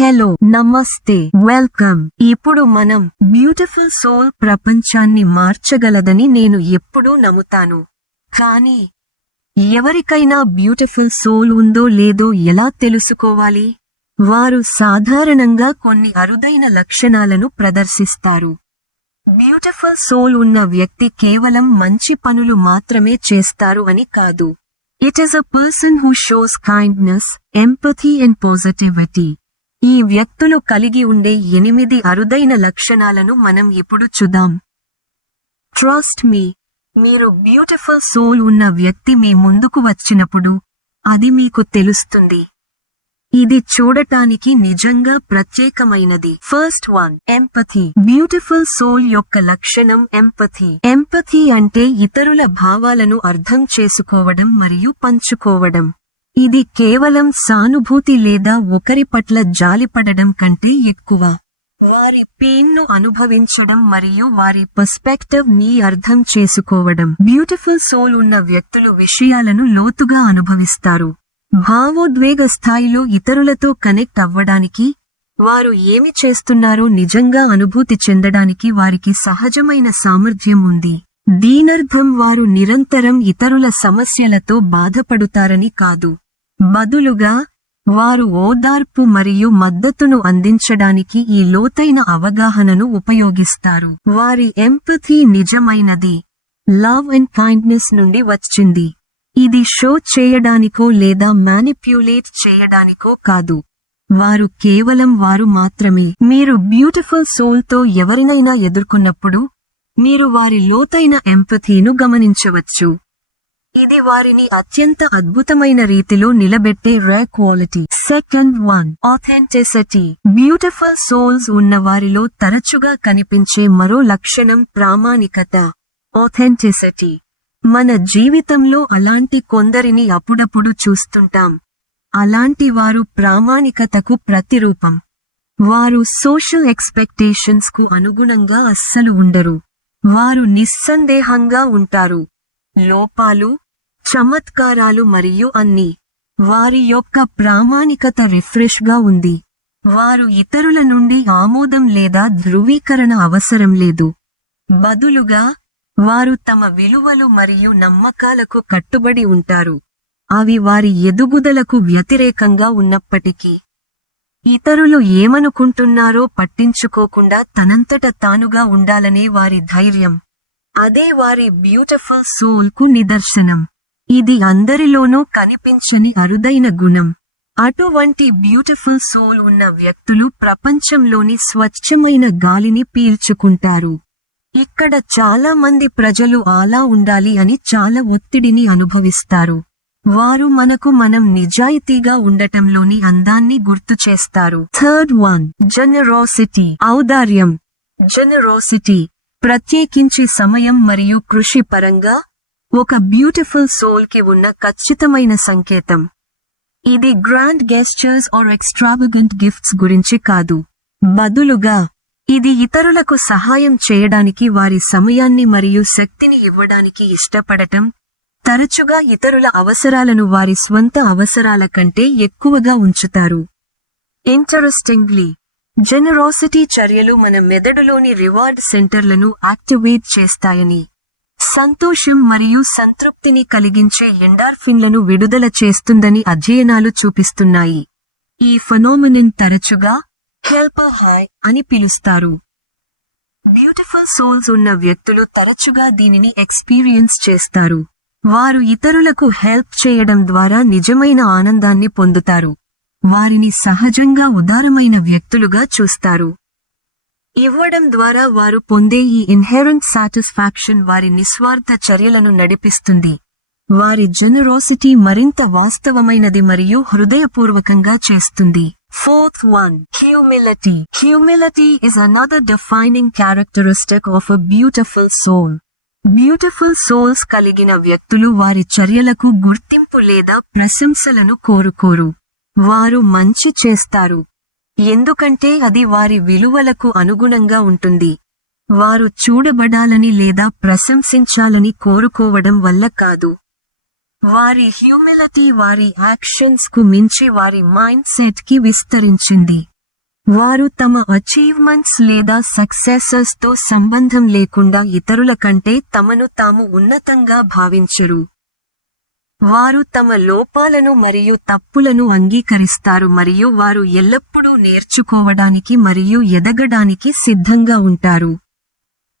Hello నమస్తే welcome. ఇప్పుడు మనం బ్యూటిఫుల్ సోల్ ప్రపంచాన్ని మార్చగలదని నేను ఎప్పుడూ నమ్ముతాను. కానీ ఎవరికైనా బ్యూటిఫుల్ సోల్ ఉందో లేదో ఎలా తెలుసుకోవాలి? వారు సాధారణంగా కొన్ని అరుదైన లక్షణాలను ప్రదర్శిస్తారు. బ్యూటిఫుల్ సోల్ ఉన్న వ్యక్తి కేవలం మంచి పనులు మాత్రమే చేస్తారు అని కాదు. It is a person who shows kindness empathy and positivity ఈ వ్యక్తులు కలిగి ఉండే ఎనిమిది అరుదైన లక్షణాలను మనం ఇప్పుడు చూద్దాం. ట్రస్ట్ మీ మీరు బ్యూటిఫుల్ సోల్ ఉన్న వ్యక్తి మీ ముందుకు వచ్చినప్పుడు అది మీకు తెలుస్తుంది. ఇది చూడటానికి నిజంగా ప్రత్యేకమైనది. First one empathy beautiful soul యొక్క లక్షణం ఎంపథీ ఎంపథీ అంటే ఇతరుల భావాలను అర్థం చేసుకోవడం మరియు పంచుకోవడం. ఇది కేవలం సానుభూతి లేదా ఒకరి పట్ల జాలిపడడం కంటే ఎక్కువ. వారి పెయిన్ను అనుభవించడం మరియు వారి పర్స్పెక్టివ్ని అర్థం చేసుకోవడం. బ్యూటిఫుల్ సోల్ ఉన్న వ్యక్తులు విషయాలను లోతుగా అనుభవిస్తారు. భావోద్వేగ స్థాయిలో ఇతరులతో కనెక్ట్ అవ్వడానికి వారు ఏమి చేస్తున్నారో నిజంగా అనుభూతి చెందడానికి వారికి సహజమైన సామర్థ్యం ఉంది. దీనర్థం వారు నిరంతరం ఇతరుల సమస్యలతో బాధపడుతారని కాదు. బదులుగా వారు ఓదార్పు మరియు మద్దతును అందించడానికి ఈ లోతైన అవగాహనను ఉపయోగిస్తారు. వారి ఎంపథీ నిజమైనది. లవ్ అండ్ కైండ్నెస్ నుండి వచ్చింది. ఇది షో చేయడానికో లేదా మ్యానిప్యులేట్ చేయడానికో కాదు. వారు కేవలం వారు మాత్రమే. మీరు బ్యూటిఫుల్ సోల్తో ఎవరినైనా ఎదుర్కొన్నప్పుడు మీరు వారి లోతైన ఎంపథీను గమనించవచ్చు. ఇది వారిని అత్యంత అద్భుతమైన రీతిలో నిలబెట్టే రే quality. Second one. Authenticity beautiful souls ఉన్న వారిలో తరచుగా కనిపించే మరో లక్షణం ప్రామాణికత. ఆథెంటిసిటీ మన జీవితంలో అలాంటి కొందరిని అప్పుడప్పుడు చూస్తుంటాం. అలాంటి వారు ప్రామాణికతకు ప్రతిరూపం. వారు సోషల్ ఎక్స్పెక్టేషన్స్కు అనుగుణంగా అస్సలు ఉండరు. వారు నిస్సందేహంగా ఉంటారు. లోపాలు చమత్కారాలు మరియు అన్ని వారి యొక్క ప్రామాణికత రిఫ్రెష్గా ఉంది. వారు ఇతరుల నుండి ఆమోదం లేదా ధృవీకరణ అవసరం లేదు. బదులుగా వారు తమ విలువలు మరియు నమ్మకాలకు కట్టుబడి ఉంటారు. అవి వారి ఎదుగుదలకు వ్యతిరేకంగా ఉన్నప్పటికీ ఇతరులు ఏమనుకుంటున్నారో పట్టించుకోకుండా తనంతట తానుగా ఉండాలనే వారి ధైర్యం. అదే వారి బ్యూటిఫుల్ సోల్కు నిదర్శనం. ఇది అందరిలోనూ కనిపించని అరుదైన గుణం. అటువంటి బ్యూటిఫుల్ సోల్ ఉన్న వ్యక్తులు ప్రపంచంలోని స్వచ్ఛమైన గాలిని పీల్చుకుంటారు. ఇక్కడ చాలా మంది ప్రజలు అలా ఉండాలి అని చాలా ఒత్తిడిని అనుభవిస్తారు. వారు మనకు మనం నిజాయితీగా ఉండటంలోని అందాన్ని గుర్తు చేస్తారు. థర్డ్ వన్ జనరోసిటీ ఔదార్యం. జనరోసిటీ ప్రత్యేకించి సమయం మరియు కృషి పరంగా ఒక బ్యూటిఫుల్ సోల్కి ఉన్న ఖచ్చితమైన సంకేతం. ఇది grand gestures or extravagant gifts గురించి కాదు. బదులుగా ఇది ఇతరులకు సహాయం చేయడానికి వారి సమయాన్ని మరియు శక్తిని ఇవ్వడానికి ఇష్టపడటం తరచుగా ఇతరుల అవసరాలను వారి స్వంత అవసరాల కంటే ఎక్కువగా ఉంచుతారు. ఇంటరెస్టింగ్లీ జెనరాసిటీ చర్యలు మన మెదడులోని రివార్డ్ సెంటర్లను యాక్టివేట్ చేస్తాయని సంతోషం మరియు సంతృప్తిని కలిగించే ఎండార్ఫిన్లను విడుదల చేస్తుందని అధ్యయనాలు చూపిస్తున్నాయి. ఈ ఫనోమినన్ తరచుగా హెల్పర్ హాయ్ అని పిలుస్తారు. బ్యూటిఫుల్ సోల్స్ ఉన్న వ్యక్తులు తరచుగా దీనిని ఎక్స్పీరియన్స్ చేస్తారు. వారు ఇతరులకు హెల్ప్ చేయడం ద్వారా నిజమైన ఆనందాన్ని పొందుతారు. వారిని సహజంగా ఉదారమైన వ్యక్తులుగా చూస్తారు. ఇవ్వడం ద్వారా వారు పొందే ఈ ఇన్హెరెంట్ సాటిస్ఫాక్షన్ వారి నిస్వార్థ చర్యలను నడిపిస్తుంది. వారి జనరోసిటీ మరింత వాస్తవమైనది మరియు హృదయపూర్వకంగా చేస్తుంది. Fourth one humility humility is another defining characteristic of a beautiful soul beautiful souls కలిగిన వ్యక్తులు వారి చర్యలకు గుర్తింపు లేదా ప్రశంసలను కోరుకోరు. వారు మంచి చేస్తారు. ఎందుకంటే అది వారి విలువలకు అనుగుణంగా ఉంటుంది. వారు చూడబడాలని లేదా ప్రశంసించాలని కోరుకోవడం వల్ల కాదు. వారి హ్యూమిలిటీ వారి యాక్షన్స్కు మించి వారి మైండ్ సెట్కి విస్తరించింది. వారు తమ అచీవ్మెంట్స్ లేదా సక్సెసెస్తో సంబంధం లేకుండా ఇతరుల కంటే తమను తాము ఉన్నతంగా భావించరు. వారు తమ లోపాలను మరియు తప్పులను అంగీకరిస్తారు మరియు వారు ఎల్లప్పుడూ నేర్చుకోవడానికి మరియు ఎదగడానికి సిద్ధంగా ఉంటారు.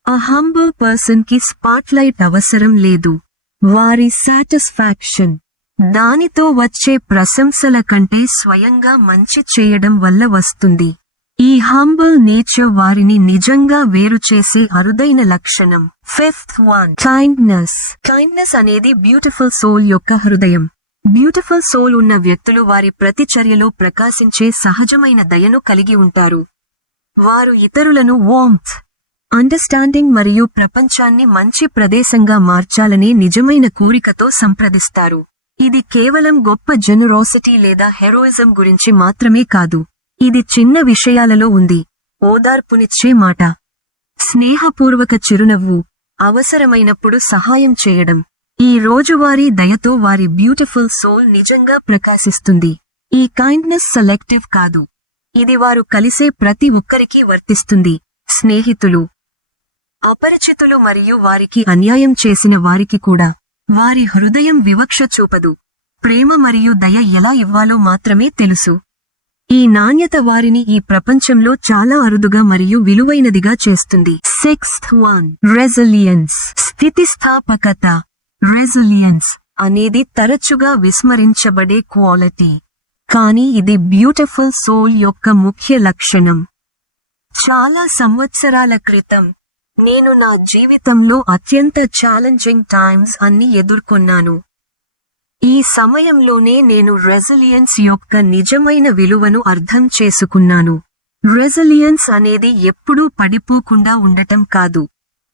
అ హంబుల్ పర్సన్కి స్పాట్లైట్ అవసరం లేదు. వారి సాటిస్ఫాక్షన్ దానితో వచ్చే ప్రశంసల కంటే స్వయంగా మంచి చేయడం వల్ల వస్తుంది. ఈ హంబుల్ నేచర్ వారిని నిజంగా వేరు చేసే అరుదైన లక్షణం. ఫిఫ్త్ వన్ కైండ్నెస్ కైండ్నెస్ అనేది బ్యూటిఫుల్ సోల్ యొక్క హృదయం. బ్యూటిఫుల్ సోల్ ఉన్న వ్యక్తులు వారి ప్రతిచర్యలో ప్రకాశించే సహజమైన దయను కలిగి ఉంటారు. వారు ఇతరులను వామ్త్ అండర్స్టాండింగ్ మరియు ప్రపంచాన్ని మంచి ప్రదేశంగా మార్చాలనే నిజమైన కోరికతో సంప్రదిస్తారు. ఇది కేవలం గొప్ప జెనరోసిటీ లేదా హెరోయిజం గురించి మాత్రమే కాదు. ఇది చిన్న విషయాలలో ఉంది. ఓదార్పునిచ్చే మాట. స్నేహపూర్వక చిరునవ్వు అవసరమైనప్పుడు సహాయం చేయడం. ఈ రోజువారీ దయతో వారి బ్యూటిఫుల్ సోల్ నిజంగా ప్రకాశిస్తుంది. ఈ కైండ్నెస్ సెలెక్టివ్ కాదు. ఇది వారు కలిసే ప్రతి ఒక్కరికి వర్తిస్తుంది. స్నేహితులు అపరిచితులు మరియు వారికి అన్యాయం చేసిన వారికి కూడా. వారి హృదయం వివక్ష చూపదు. ప్రేమ మరియు దయ ఎలా ఇవ్వాలో మాత్రమే తెలుసు. ఈ నాణ్యత వారిని ఈ ప్రపంచంలో చాలా అరుదుగా మరియు విలువైనదిగా చేస్తుంది. Sixth one రెజలియన్స్ స్థితిస్థాపకత. రెజలియన్స్ అనేది తరచుగా విస్మరించబడే క్వాలిటీ కానీ ఇది బ్యూటిఫుల్ సోల్ యొక్క ముఖ్య లక్షణం. చాలా సంవత్సరాల క్రితం నేను నా జీవితంలో అత్యంత ఛాలెంజింగ్ టైమ్స్ అన్ని ఎదుర్కొన్నాను. ఈ సమయంలోనే నేను రెసిలియన్స్ యొక్క నిజమైన విలువను అర్థం చేసుకున్నాను. రెసిలియన్స్ అనేది ఎప్పుడూ పడిపోకుండా ఉండటం కాదు.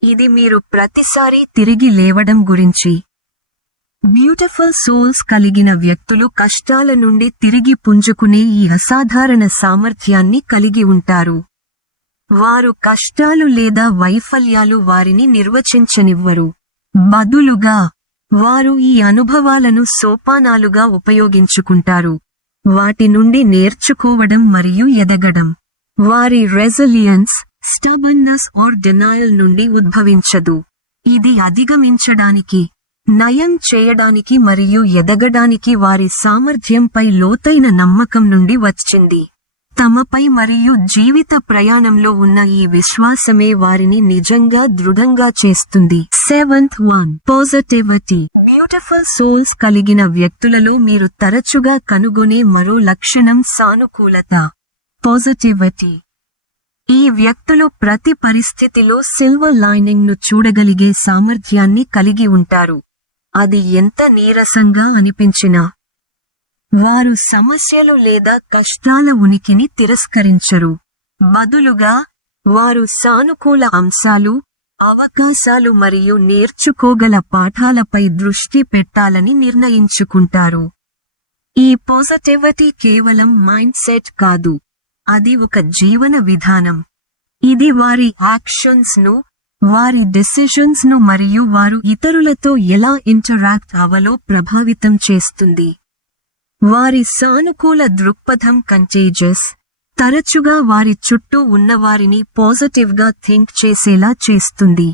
ఇది మీరు ప్రతిసారి తిరిగి లేవడం గురించి. బ్యూటిఫుల్ సోల్స్ కలిగిన వ్యక్తులు కష్టాల నుండి తిరిగి పుంజుకునే ఈ అసాధారణ సామర్థ్యాన్ని కలిగి ఉంటారు. వారు కష్టాలు లేదా వైఫల్యాలు వారిని నిర్వచించనివ్వరు. బదులుగా వారు ఈ అనుభవాలను సోపానాలుగా ఉపయోగించుకుంటారు. వాటి నుండి నేర్చుకోవడం మరియు ఎదగడం. వారి రెసిలియన్స్ స్టబన్నెస్ ఆర్ డినాయల్ నుండి ఉద్భవించదు. ఇది అధిగమించడానికి నయం చేయడానికి మరియు ఎదగడానికి వారి సామర్థ్యంపై లోతైన నమ్మకం నుండి వచ్చింది. తమపై మరియు జీవిత ప్రయాణంలో ఉన్న ఈ విశ్వాసమే వారిని నిజంగా దృఢంగా చేస్తుంది. Seventh one. Positivity. Beautiful souls కలిగిన వ్యక్తులలో మీరు తరచుగా కనుగొనే మరో లక్షణం సానుకూలత. పాజిటివిటీ. ఈ వ్యక్తులు ప్రతి పరిస్థితిలో సిల్వర్ లైనింగ్ను చూడగలిగే సామర్థ్యాన్ని కలిగి ఉంటారు. అది ఎంత నీరసంగా అనిపించినా వారు సమస్యలు లేదా కష్టాల ఉనికిని తిరస్కరించరు. బదులుగా వారు సానుకూల అంశాలు అవకాశాలు మరియు నేర్చుకోగల పాఠాలపై దృష్టి పెట్టాలని నిర్ణయించుకుంటారు. ఈ పాజిటివిటీ కేవలం మైండ్ సెట్ కాదు అది ఒక జీవన విధానం. ఇది వారి యాక్షన్స్ను వారి డెసిషన్స్ను మరియు వారు ఇతరులతో ఎలా ఇంటరాక్ట్ అవలో ప్రభావితం చేస్తుంది. వారి సానుకూల దృక్పథం కంటేజస్ తరచుగా వారి చుట్టూ ఉన్నవారిని పాజిటివ్గా థింక్ చేసేలా చేస్తుంది.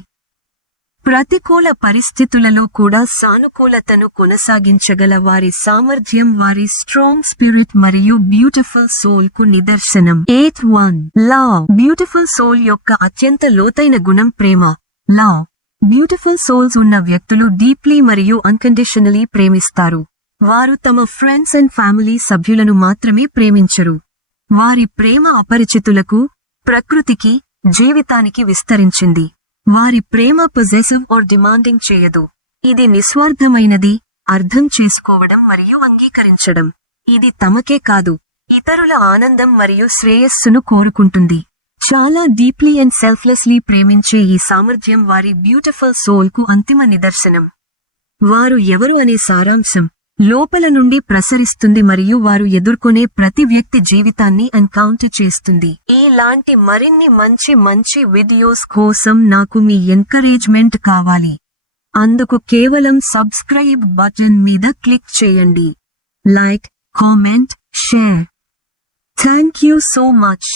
ప్రతికూల పరిస్థితులలో కూడా సానుకూలతను కొనసాగించగల వారి సామర్థ్యం వారి స్ట్రాంగ్ స్పిరిట్ మరియు బ్యూటిఫుల్ సోల్కు నిదర్శనం. ఎయిత్ వన్ లా బ్యూటిఫుల్ సోల్ యొక్క అత్యంత లోతైన గుణం ప్రేమ. లా బ్యూటిఫుల్ సోల్స్ ఉన్న వ్యక్తులు డీప్లీ మరియు అన్కండిషనలీ ప్రేమిస్తారు. వారు తమ ఫ్రెండ్స్ అండ్ ఫ్యామిలీ సభ్యులను మాత్రమే ప్రేమించరు. వారి ప్రేమ అపరిచితులకు ప్రకృతికి జీవితానికి విస్తరించింది. వారి ప్రేమ పొజెసివ్ ఆర్ డిమాండింగ్ చేయదు. ఇది నిస్వార్థమైనది అర్థం చేసుకోవడం మరియు అంగీకరించడం. ఇది తమకే కాదు ఇతరుల ఆనందం మరియు శ్రేయస్సును కోరుకుంటుంది. చాలా డీప్లీ అండ్ సెల్ఫ్లెస్లీ ప్రేమించే ఈ సామర్థ్యం వారి బ్యూటిఫుల్ సోల్కు అంతిమ నిదర్శనం. వారు ఎవరు అనే సారాంశం లోపల నుండి ప్రసరిస్తుంది మరియు వారు ఎదుర్కొనే ప్రతి వ్యక్తి జీవితాన్ని ఎన్కౌంటర్ చేస్తుంది. ఇలాంటి మరిన్ని మంచి మంచి వీడియోస్ కోసం నాకు మీ ఎంకరేజ్మెంట్ కావాలి. అందుకు కేవలం సబ్స్క్రైబ్ బటన్ మీద క్లిక్ చేయండి. Like comment share. Thank you so much.